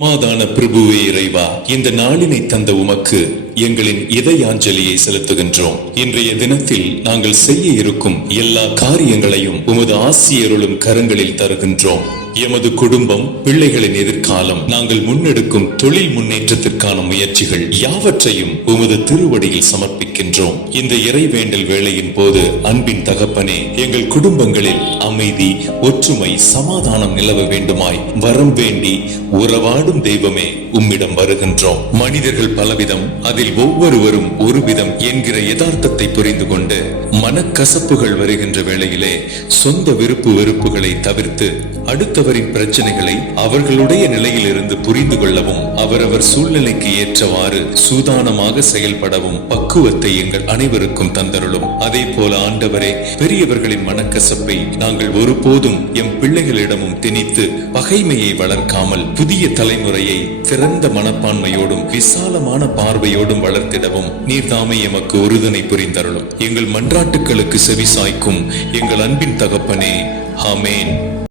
மாதான பிரபுவே இறைவா இந்த நாளினை தந்த உமக்கு எங்களின் இதயாஞ்சலியை செலுத்துகின்றோம். இன்றைய தினத்தில் நாங்கள் செய்ய இருக்கும் எல்லா காரியங்களையும் உமது ஆசியருளும் கரங்களில் தருகின்றோம். எமது குடும்பம் பிள்ளைகளின் எதிர்காலம் நாங்கள் முன்னெடுக்கும் தொழில் முன்னேற்றத்திற்கான முயற்சிகள் யாவற்றையும் உமது திருவடியில் சமர்ப்பிக்கின்றோம். இந்த இறைவேண்டல் வேளையின் போது அன்பின் தகப்பனே எங்கள் குடும்பங்களில் அமைதி ஒற்றுமை சமாதானம் நிலவ வேண்டுமாய் வரம் வேண்டி உறவாடும் தெய்வமே உம்மிடம் வருகின்றோம். மனிதர்கள் பலவிதம் அதில் ஒவ்வொருவரும் ஒரு விதம் என்கிற யதார்த்தத்தை புரிந்து கொண்டு மனக்கசப்புகள் வருகின்ற வேளையிலே சொந்த விருப்பு வெறுப்புகளை தவிர்த்து அடுத்தவரின் பிரச்சனைகளை அவர்களுடைய நிலையிலிருந்து புரிந்து கொள்ளவும் அவரவர் சூழ்நிலைக்கு ஏற்றவாறு சூதானமாக செயல்படவும் பக்குவத்தை எங்கள் அனைவருக்கும் தந்தருளும். அதே போல ஆண்டவரே பெரியவர்களின் மனக்கசப்பை நாங்கள் ஒருபோதும் எம் பிள்ளைகளிடமும் திணித்து பகைமையை வளர்க்காமல் புதிய தலைமுறையை திறந்த மனப்பான்மையோடும் விசாலமான பார்வையோடும் வளர்த்திடவும் நீர் தாமே எமக்கு உறுதுணை புரிந்தருளும். எங்கள் மன்றாட்டுக்களுக்கு செவி சாய்க்கும் எங்கள் அன்பின் தகப்பனே. ஆமேன்.